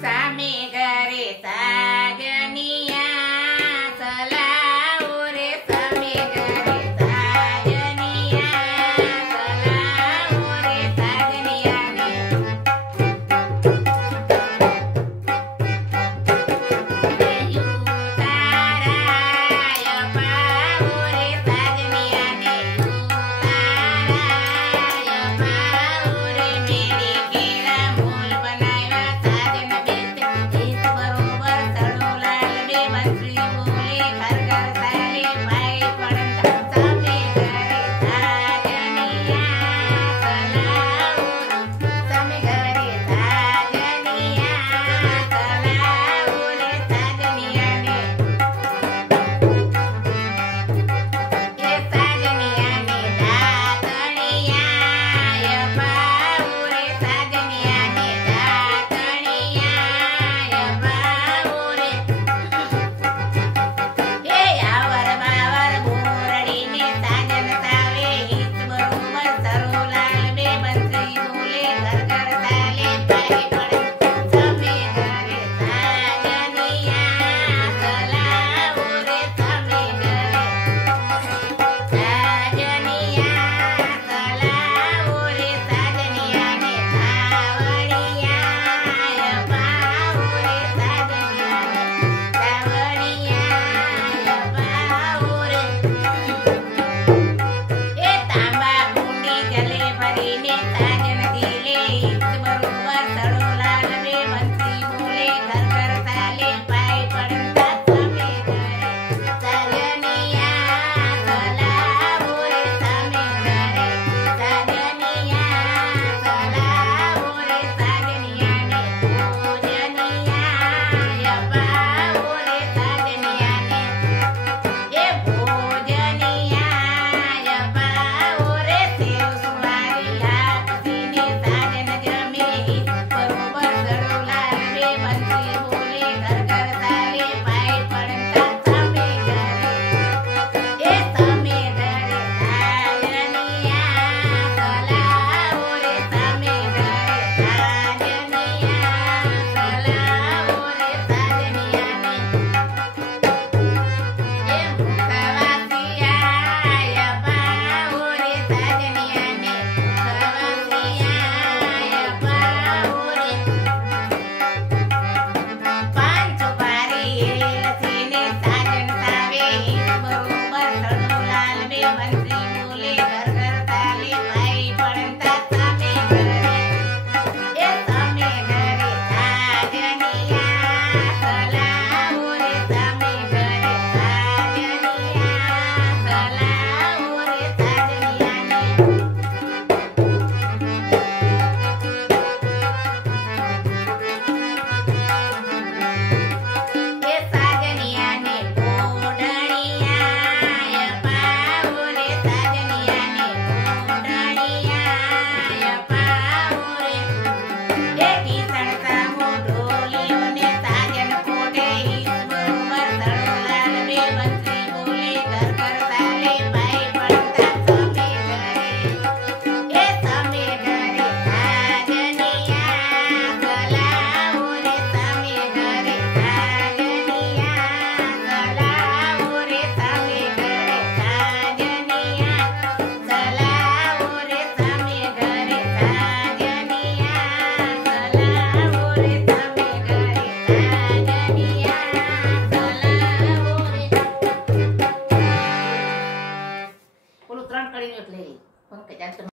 सामे घरे साजनिया सलाओ रे सामे घरे साजनिया सलाओ रे साजनिया ने यू ताराय पाओ रे साजनिया ने यू ताराय पाओ रे मेरी केला मूल बनाया साजन बेत हित बरोबर चढो लाल बे मंत्री बोले घर घर साले पाय पडता सामे घरे साजनिया सलाओ सामे घरे साजनिया सलाओ रे साजनिया ने ये साजनिया ने दातणिया पाओ रे साजनिया ने दातणिया पाओ रे हे यावर बावर बोरडीने साजन सावे हित बरोबर सरो लाल बे मंत्री बोले घर घर साले पाय पडता सामे घरे साजनिया सलाओ रे सामे घरे साजनिया सलाओ रे साजनिया ने सावणिया पाओ रे साजनिया ने सावणिया पाओ रे ए तांबा कुंडी जले भरीने साजन दिले हित बरोबर चढो लाल बे मंत्री बोले घर घर साले पाय पडता सामे घरे साजनिया सलाओ रे सामे घरे साजनिया सलाओ रे साजनिया ने भोजनिया पाओ रे साजनिया ने ये भोजनिया पाओ रे सेव सुवारी लापसीने साजन जमे हित बरोबर चढो लाल बे मंत्री बोले घर घर साले पाय पडता सामे घरे ए सामे घरे साजनिया सलाओ रे सामे घरे साजनिया सलाओ रे साजनिया ने ये मुखवासिया पाओ रे साजनिया ने मुखवासिया पाओ रे पान सुपारी सीने साजन सावे हित बरोबर चढो लाल बे मंत्री बोले घर घर साले पाय पडता सामे घरे ए सामे घरे साजनिया सलाओ रे सामे घरे साजनिया सलाओ रे साजनिया ने ये साजनिया ने ओढणिया पाओ रे साजनिया ने ओढणिया पाओ रे ये किसणचा ढोलियो ने साजन कोठे हित बरोबर चढो लाल बे मंत्री बोले घर घर साले पाय पडता सामे घरे ए सामे घरे साजनिया सलाओ रे सामे घरे साजनिया सलाओ रे सामे घरे साजनिया सलाओ रे सामे घरे साजनिया सलाओ रे सामे घरे साजनिया सलाओ रे બોલું 3 કડીનું એક લઈ પણ કદાચ